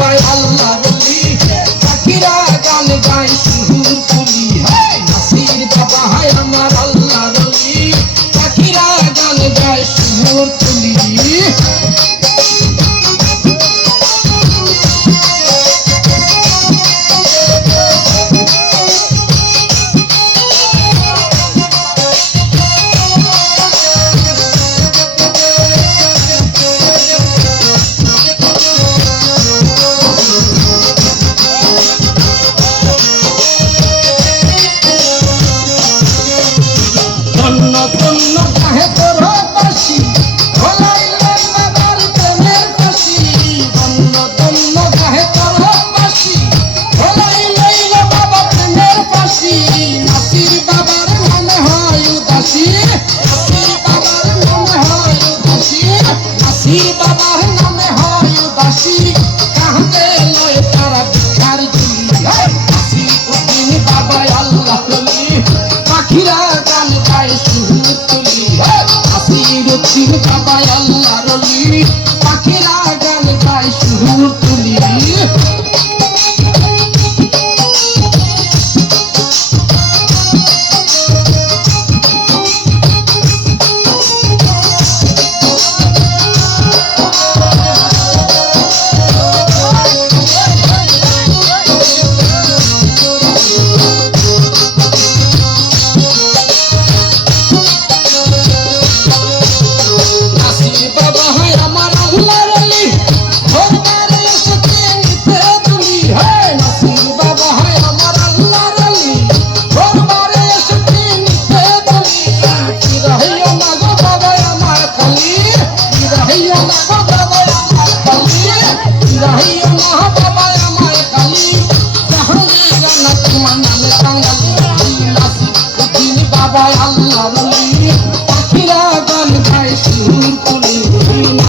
বাবা আল্লাহ রলি পাখিরা গান গায় সুর তুলি নাসির বাবা হায় আমার আল্লাহ রলি পাখিরা গান গায় সুর তুলি বাবার নামে হয় উদাসী কাঁদে লয় তারা ভিক্ষার ঝুলি নাসিরউদ্দিন বাবা আল্লাহ রলি পাখিরা গান গায় সুর তুলি নাসিরউদ্দিন বাবা আল্লাহ রলি পাখিরা গান গায় সুর তুলি বাবা আল্লাহ রলি